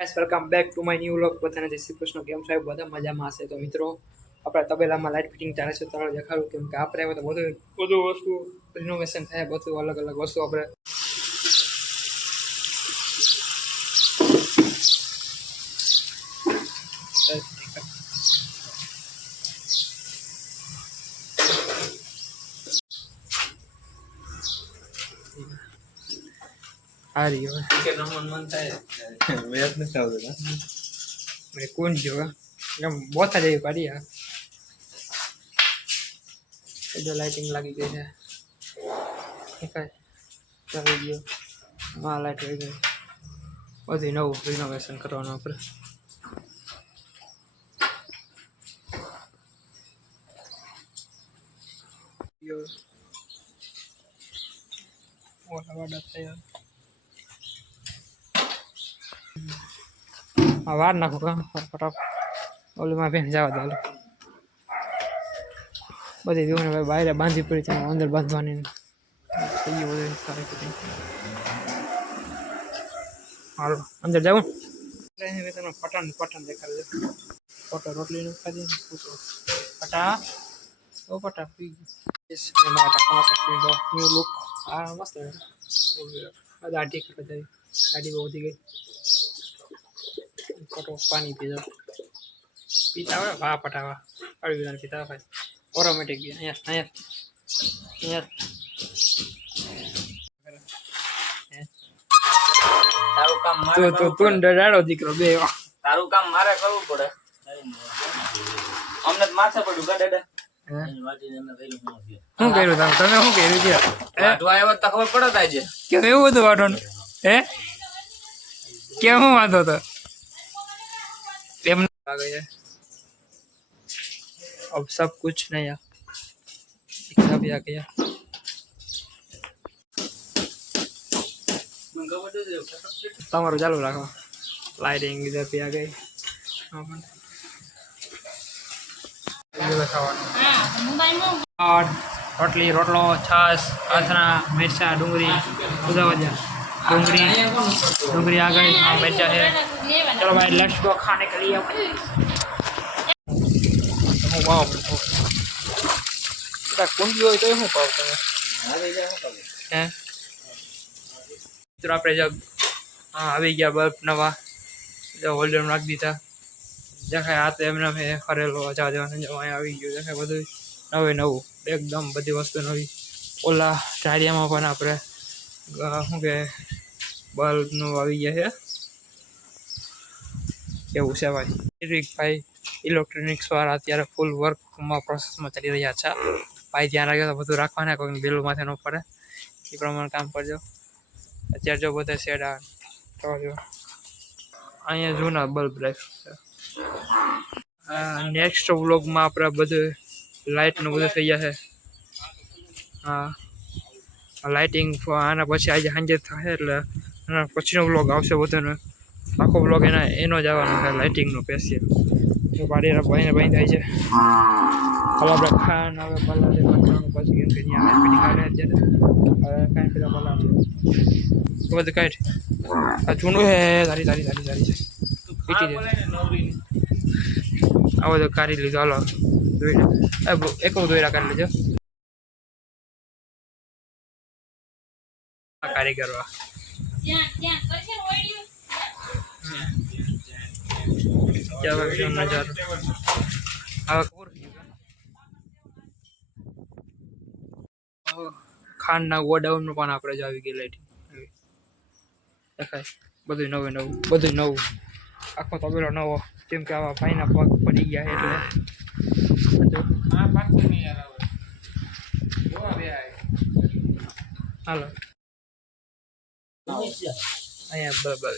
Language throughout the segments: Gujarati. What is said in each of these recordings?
Guys welcome back to my new vlog બધાને જય શ્રી કૃષ્ણ. કેમ સાહેબ બધા મજામાં હશે. તો મિત્રો આપણે તબેલામાં લાઇટ ફિટિંગ ચાલે છે. તમને દેખાડું કેમ કે આપણે હવે તો બધું બધું વસ્તુ. રિનોવેશન થાય બધું અલગ અલગ વસ્તુ આપણે આ રમવાનું મન કોણ જો એમ બોથા જેવી પાડી આ બધું લાઇટિંગ લાગી ગઈ છે. ચાલી ગયો. માં લાઇટ આવી ગઈ. બધું નવું રિનોવેશન કરવાનું આપણે. વાડા થયા. વાર નાખો કા ફટાફટ ઓલીમાં બેન જવા દો હાલો. બધી દીવને ભાઈ બહાર બાંધી પડી છે અંદર બાંધવાની ને. થઈ ગયું બધું સારી રીતે હાલો અંદર જાઉં મેં તમને પઠાણ પઠાણ દેખાડજો ફોટો રોટલીનું ખાધી ને પૂછો પટા ઓ પટા પી ગયું Yes, મેં મારા કાકાનો શર્ટ લીધો ન્યુ લુક આ મસ્ત છે આ દાઢી કરી બધાય દાઢી બહુ વધી ગઈ ખોટો પાણી પીધો. પીતા આવે વાહ પટાવા. અઢી વીઘાના પીતા ભાઈ. ઓટોમેટિક ગયા. અહીંયા અહીંયા. તારું કામ મારે અહીંયા તું તું ડરાડો દીકરો? બે તારું કામ મારે કરવું પડે? અમને માથે પડ્યું કા દાદા. શું કર્યું તમે તમે શું કર્યું છે? આવ્યો તો ખબર પડે તાજે કેમ એવું બધું વાંધો હે? કેમ વાંધો તો એમ લાગે છે अब सब कुछ नया दिखा भी आ गया તમારું ચાલુ રાખો લાઇટિંગ ઇધર પી આ ગઈ હા પણ. બીજું ખાવાનું દાળ રોટલી રોટલો છાશ આથણા મિરચા ડુંગળી ઉદાવજા ડુંગળી ડુંગળી आ गई हाँ મિરચા है ચલો भाई લેટ્સ ગો खाने के लिए કુંડી હોય તો શું ભાવ તમે હે હા આવી ગયા બલ્બ નવા. હોલ્ડર નાખી દીધા. દેખાય, આ તો એમને મેં ખરેલો જવા જવાનું આવી ગયું, દેખાય બધું નવે નવું, એકદમ બધી વસ્તુ નવી. ઓલા ટારિયામાં પણ આપણે શું કે, બલ્બનું આવી ગયા છે. એવું છે ભાઈ? ઇલેક્ટ્રોનિક્સ વાળા અત્યારે ફૂલ વર્કમાં પ્રોસેસમાં ચાલી રહ્યા છે. ભાઈ ધ્યાન રાખજો, તો બધું રાખવાના કોઈ બિલમાંથી માથે ન પડે. એ પ્રમાણે કામ કરજો. અત્યારે જો બધા શેડ આવે અહીંયા જૂના બલ્બ રાખ્યું છે. નેક્સ્ટ વ્લોગમાં આપણે બધું લાઇટનું બધું થઈ જશે હા. લાઇટિંગ આના પછી આજે સાંજે થશે એટલે આના પછીનો બ્લોગ આવશે બધાનો. આખો બ્લોગ એના, એનો જ આવવાનો છે લાઇટિંગનો સ્પેશિયલ જો પાડીને ભાઈને ભાઈ થાય છે. હવે આપણે ખાન હવે પલાળે પાછળનું પછી કેમ કે ત્યાં આવે અત્યારે હવે કાંઈ પેલા પલાળ બધું કાંઈ આ જૂનું છે તારી તારી તારી તારી છે. પીટી દે. આ બધું કાઢી લીધો, હાલો. એક દોયરા કાઢી લેજો. કારીગરો. ખાંડના ગોડાઉનમાં પણ આપણે જ આવી ગયેલા દેખાય. બધું નવું નવું બધું નવું. આખો તબેલો નવો. કેમ કે આવા ભાઈના પગ પડી ગયા છે એટલે. હાલો. અહીંયા બરાબર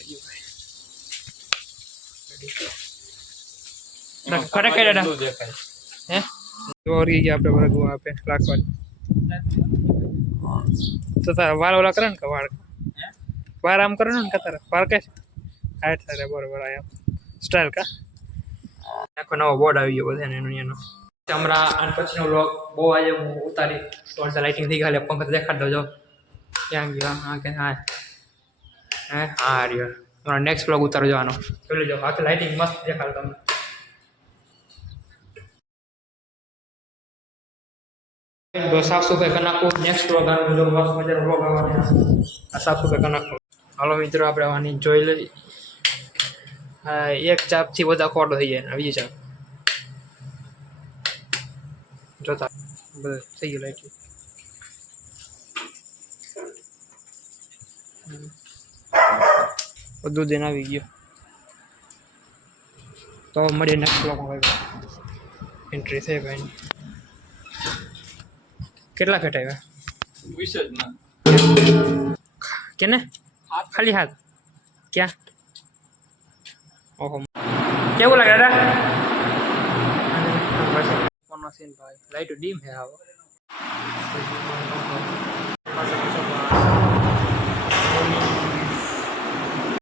ખરે કઈ દાદા હે? દોરી ગયા આપણે વર્ગમાં આપે રાખવાની તો તારા વાળ ઓલા કરે ને કે વાળ? વાર આમ કરે ને કે તારા? વાર કે હાઈટ થાય બરોબર આમ સ્ટાઇલ કા? આખો નવો બોર્ડ આવી ગયો બધાને એનો એનો. હમણાં આના પછીનો વ્લોગ બહુ આજે હું ઉતારી. તો લાઇટિંગ થઈ ગઈ પંખ દેખાડ દો જો ક્યાં ગયો? હા કે હા. હે હા રહ્યો અમારો નેક્સ્ટ બ્લોગ ઉતારો જવાનો જોઈ લેજો આખી લાઇટિંગ મસ્ત દેખાડો તમને તો સાફ સફાઈ કરી નાખું નેક્સ્ટ બ્લોગ આવે જો મસ્ત મજાનો બ્લોગ આવવાનો આ સાફ સફાઈ કરી નાખું હાલો મિત્રો આપણે આની જોઈ લઈ હા એક ચાપથી બધા ખોટો થઈ જાય બીજી ચાપ જોતા બધું થઈ ગયું લાઈટ બધું દિન આવી ગયો. તો મળીએ નેક્સ્ટ બ્લોકમાં ભાઈ. એન્ટ્રી થઈ ભાઈ. કેટલા ફેટ આવ્યા? વિશે જ ના. કેને? ખાલી હાથ. ક્યાં? ઓહો. કેવું લાગે દાદા? કોનો સીન ભાઈ? લાઈટ ડીમ હે આવો.